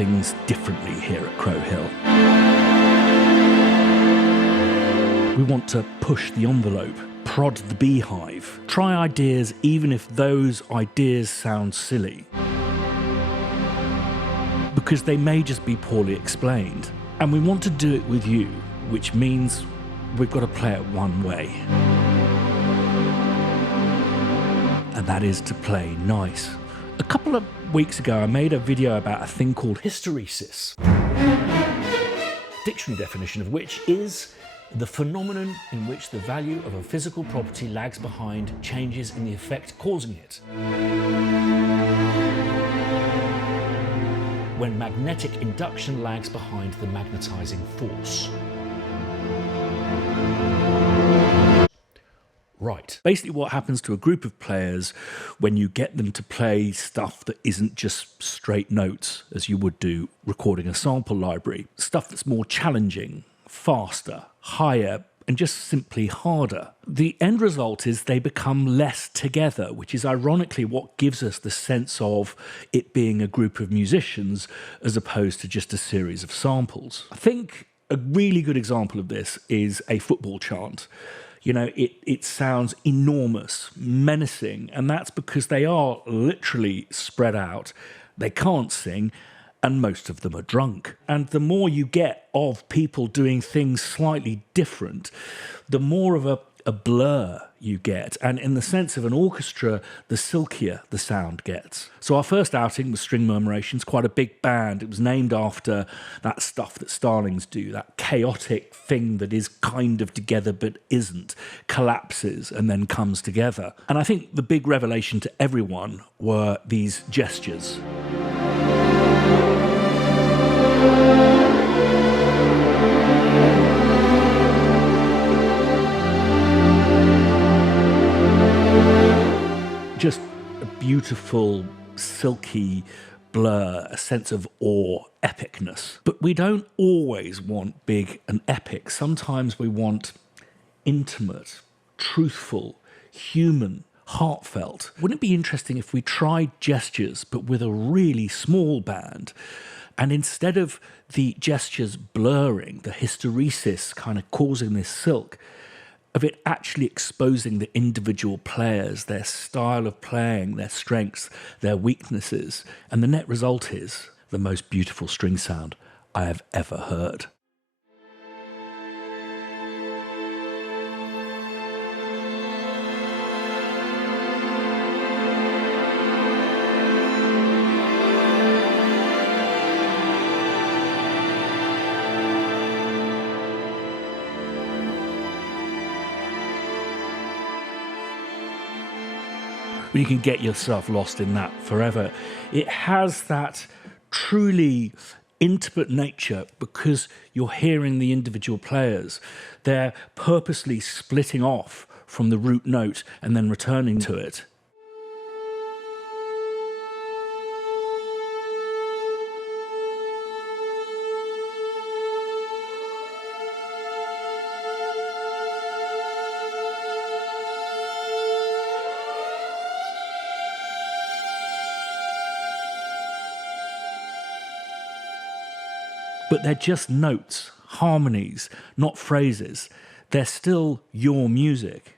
things differently here at Crow Hill. We want to push the envelope, prod the beehive, try ideas even if those ideas sound silly, because they may just be poorly explained. And we want to do it with you, which means we've got to play it one way. And that is to play nice. A couple of weeks ago, I made a video about a thing called hysteresis. Dictionary definition of which is the phenomenon in which the value of a physical property lags behind changes in the effect causing it. When magnetic induction lags behind the magnetizing force. Right. Basically what happens to a group of players when you get them to play stuff that isn't just straight notes, as you would do recording a sample library. Stuff that's more challenging, faster, higher, and just simply harder. The end result is they become less together, which is ironically what gives us the sense of it being a group of musicians as opposed to just a series of samples. I think a really good example of this is a football chant. You know, it sounds enormous, menacing, and that's because they are literally spread out. They can't sing, and most of them are drunk. And the more you get of people doing things slightly different, the more of a blur you get. And in the sense of an orchestra, the silkier the sound gets. So our first outing was String Murmurations, quite a big band. It was named after that stuff that starlings do, that chaotic thing that is kind of together but isn't, collapses and then comes together. And I think the big revelation to everyone were these gestures. Just a beautiful, silky blur, a sense of awe, epicness. But we don't always want big and epic. Sometimes we want intimate, truthful, human, heartfelt. Wouldn't it be interesting if we tried gestures, but with a really small band? And instead of the gestures blurring, the hysteresis kind of causing this silk, of it actually exposing the individual players, their style of playing, their strengths, their weaknesses. And the net result is the most beautiful string sound I have ever heard. You can get yourself lost in that forever. It has that truly intimate nature because you're hearing the individual players. They're purposely splitting off from the root note and then returning to it. But they're just notes, harmonies, not phrases. They're still your music.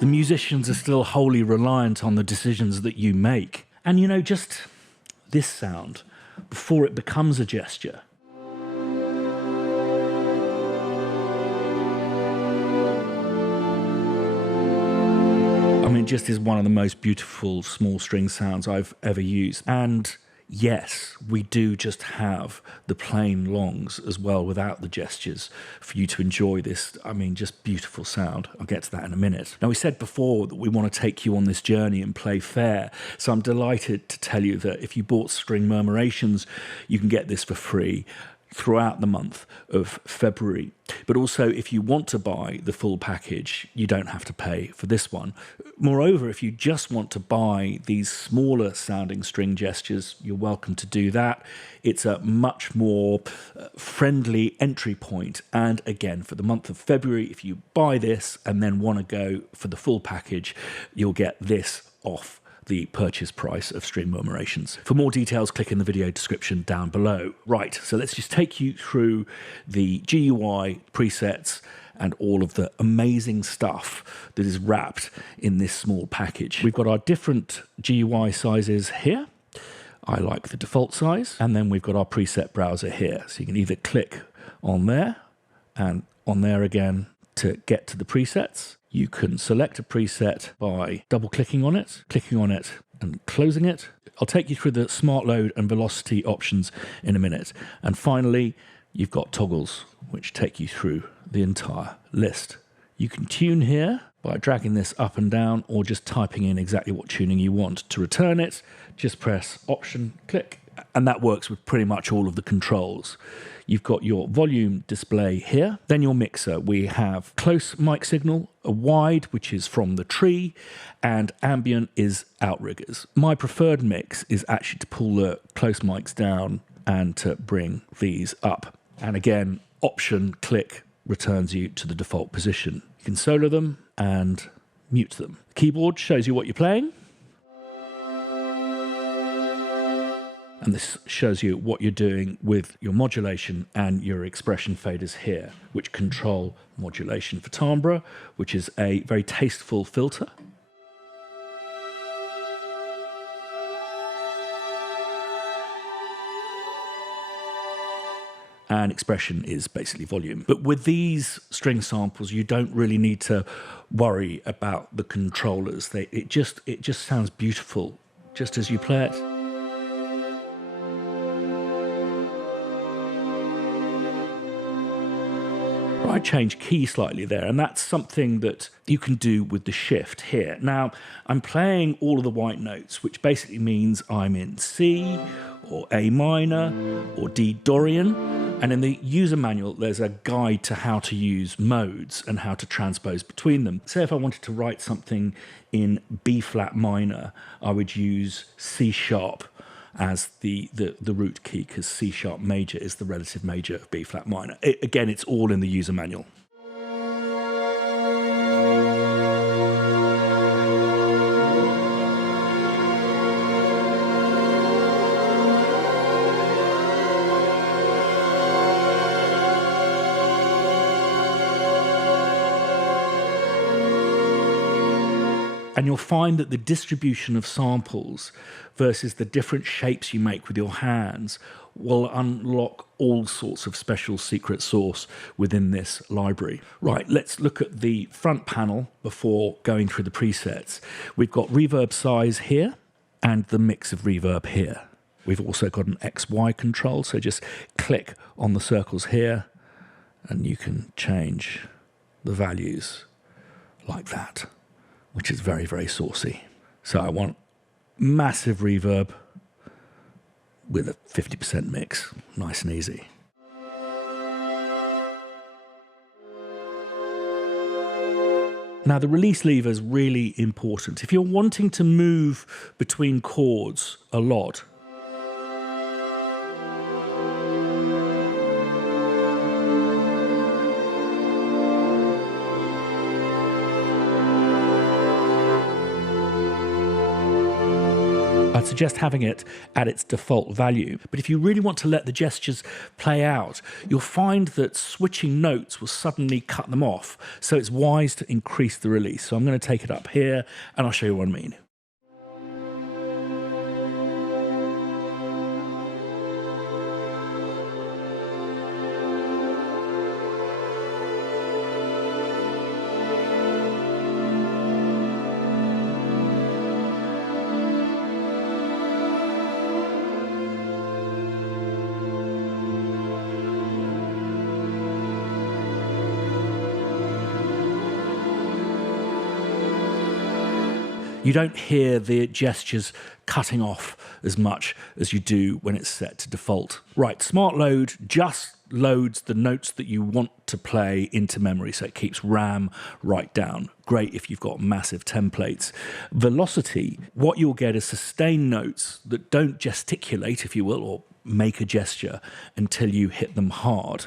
The musicians are still wholly reliant on the decisions that you make. And you know, just this sound, before it becomes a gesture. I mean, it just is one of the most beautiful small string sounds I've ever used. And yes, we do just have the plain longs as well without the gestures for you to enjoy this, I mean, just beautiful sound. I'll get to that in a minute. Now, we said before that we want to take you on this journey and play fair. So I'm delighted to tell you that if you bought String Murmurations, you can get this for free. throughout the month of February. But also, if you want to buy the full package, you don't have to pay for this one. Moreover, if you just want to buy these smaller sounding string gestures, you're welcome to do that. It's a much more friendly entry point. And again, for the month of February, if you buy this and then want to go for the full package, you'll get this off the purchase price of String Murmurations. For more details, click in the video description down below. Right, so let's just take you through the GUI presets and all of the amazing stuff that is wrapped in this small package. We've got our different GUI sizes here. I like the default size. And then we've got our preset browser here. So you can either click on there and on there again to get to the presets. You can select a preset by double-clicking on it, clicking on it, and closing it. I'll take you through the smart load and velocity options in a minute. And finally, you've got toggles, which take you through the entire list. You can tune here by dragging this up and down or just typing in exactly what tuning you want. To return it, just press Option, click, and that works with pretty much all of the controls. You've got your volume display here, then your mixer. We have close mic signal, a wide, which is from the tree, and ambient is outriggers. My preferred mix is actually to pull the close mics down and to bring these up. And again, Option, click, returns you to the default position. You can solo them and mute them. The keyboard shows you what you're playing. And this shows you what you're doing with your modulation and your expression faders here, which control modulation for timbre, which is a very tasteful filter. And expression is basically volume. But with these string samples, you don't really need to worry about the controllers. It just sounds beautiful just as you play it. I change key slightly there, and that's something that you can do with the shift here. Now, I'm playing all of the white notes, which basically means I'm in C, or A minor, or D Dorian, and in the user manual, there's a guide to how to use modes and how to transpose between them. Say if I wanted to write something in B flat minor, I would use C sharp as the root key, because C sharp major is the relative major of B flat minor. Again, it's all in the user manual. And you'll find that the distribution of samples versus the different shapes you make with your hands will unlock all sorts of special secret sauce within this library. Right, let's look at the front panel before going through the presets. We've got reverb size here and the mix of reverb here. We've also got an XY control, so just click on the circles here and you can change the values like that, which is very, very saucy. So I want massive reverb with a 50% mix, nice and easy. Now, the release lever is really important. If you're wanting to move between chords a lot, I'd suggest having it at its default value. But if you really want to let the gestures play out, you'll find that switching notes will suddenly cut them off. So it's wise to increase the release. So I'm going to take it up here and I'll show you what I mean. You don't hear the gestures cutting off as much as you do when it's set to default. Right, Smart Load just loads the notes that you want to play into memory, so it keeps RAM right down. Great if you've got massive templates. Velocity, what you'll get is sustained notes that don't gesticulate, if you will, or make a gesture until you hit them hard.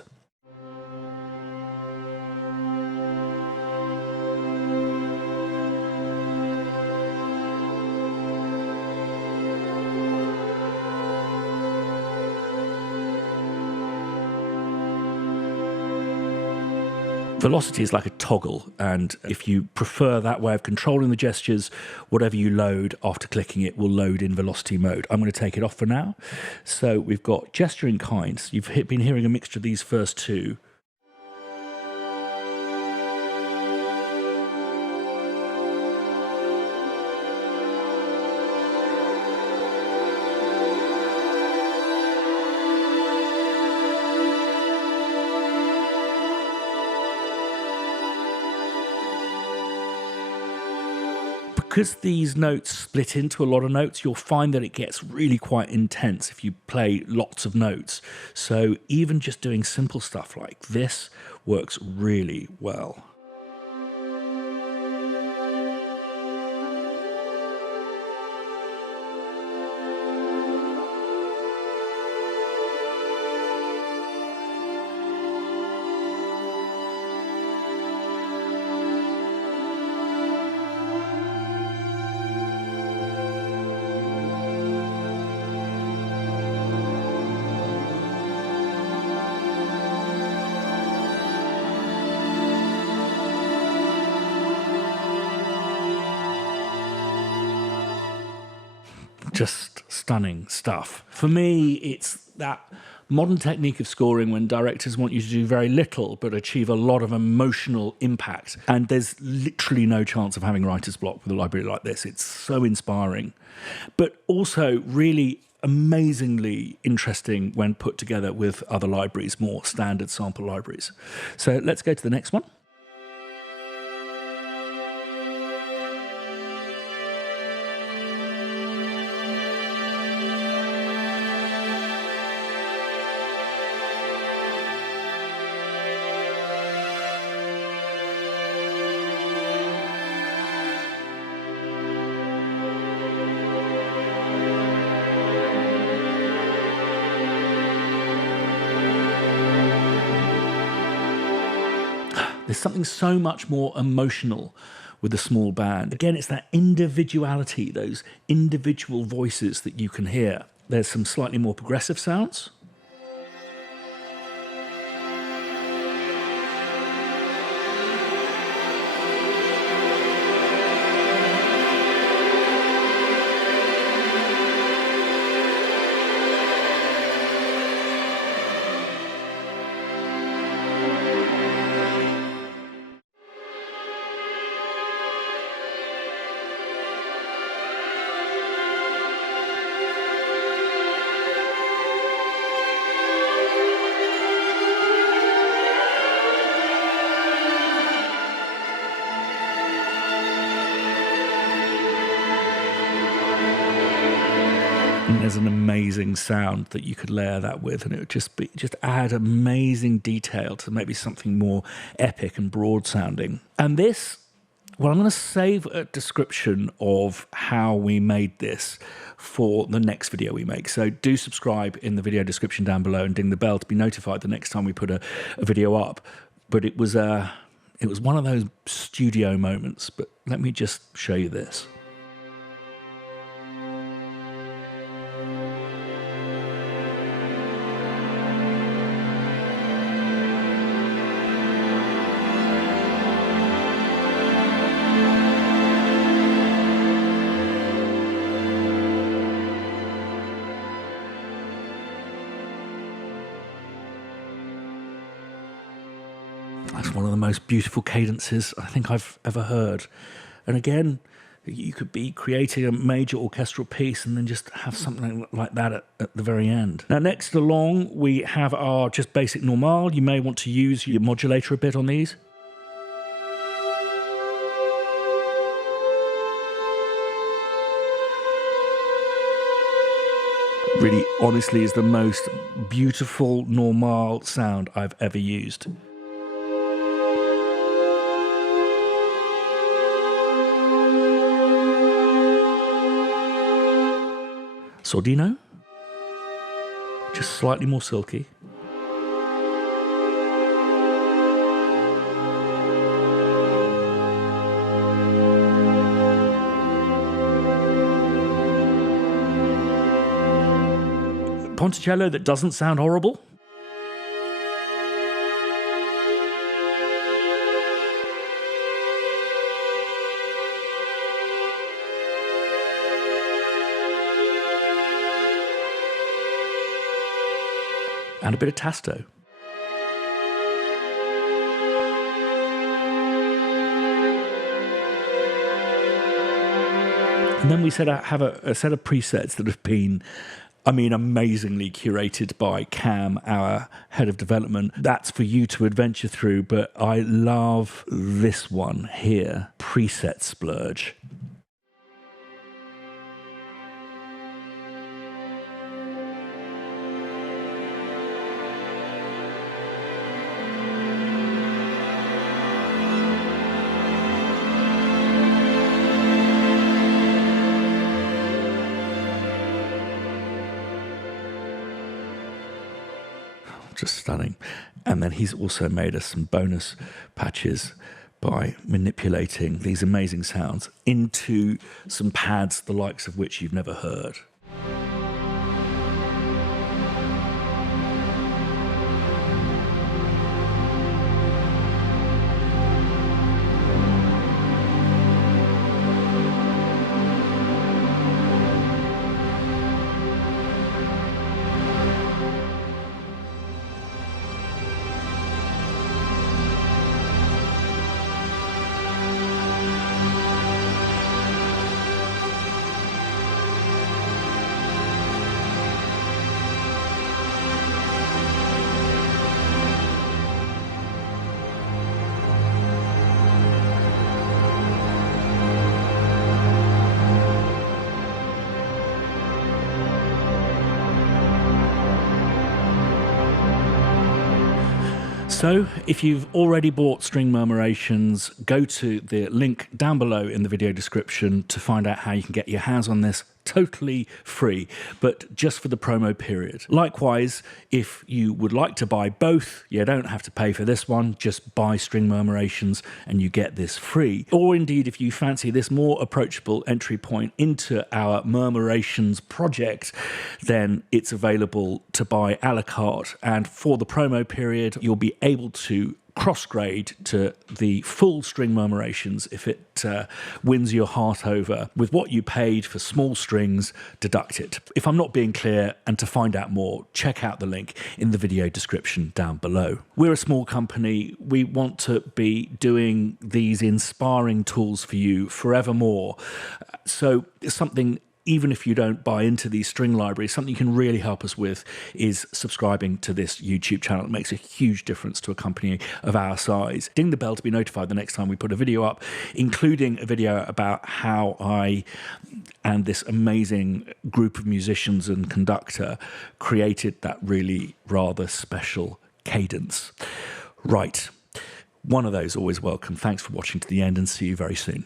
Velocity is like a toggle, and if you prefer that way of controlling the gestures, whatever you load after clicking it will load in velocity mode. I'm going to take it off for now. So we've got gesture in kind. You've been hearing a mixture of these first two. Because these notes split into a lot of notes, you'll find that it gets really quite intense if you play lots of notes. So even just doing simple stuff like this works really well. Just stunning stuff. For me, it's that modern technique of scoring when directors want you to do very little but achieve a lot of emotional impact. And there's literally no chance of having writer's block with a library like this. It's so inspiring, but also really amazingly interesting when put together with other libraries, more standard sample libraries. So let's go to the next one. There's something so much more emotional with a small band. Again, it's that individuality, those individual voices that you can hear. There's some slightly more progressive sounds. There's an amazing sound that you could layer that with, and it would just add amazing detail to maybe something more epic and broad sounding. And this, well, I'm going to save a description of how we made this for the next video we make. So do subscribe in the video description down below and ding the bell to be notified the next time we put a video up. But it was one of those studio moments. But let me just show you this. That's one of the most beautiful cadences I think I've ever heard. And again, you could be creating a major orchestral piece and then just have something like that at the very end. Now, next along, we have our just basic Normale. You may want to use your modulator a bit on these. honestly is the most beautiful Normale sound I've ever used. Sordino, just slightly more silky. Ponticello that doesn't sound horrible. And a bit of Tasto. And then we have a set of presets that have been, I mean, amazingly curated by Cam, our head of development. That's for you to adventure through, but I love this one here, Preset Splurge. Just stunning. And then he's also made us some bonus patches by manipulating these amazing sounds into some pads, the likes of which you've never heard. So if you've already bought String Murmurations, go to the link down below in the video description to find out how you can get your hands on this totally free, but just for the promo period. Likewise, if you would like to buy both, you don't have to pay for this one, just buy String Murmurations and you get this free. Or indeed, if you fancy this more approachable entry point into our Murmurations project, then it's available to buy a la carte. And for the promo period, you'll be able to cross-grade to the full String Murmurations if it wins your heart over. With what you paid for small strings, deduct it. If I'm not being clear, and to find out more, check out the link in the video description down below. We're a small company. We want to be doing these inspiring tools for you forevermore. So it's something, even if you don't buy into these string libraries, something you can really help us with is subscribing to this YouTube channel. It makes a huge difference to a company of our size. Ding the bell to be notified the next time we put a video up, including a video about how I and this amazing group of musicians and conductor created that really rather special cadence. Right. One of those always welcome. Thanks for watching to the end and see you very soon.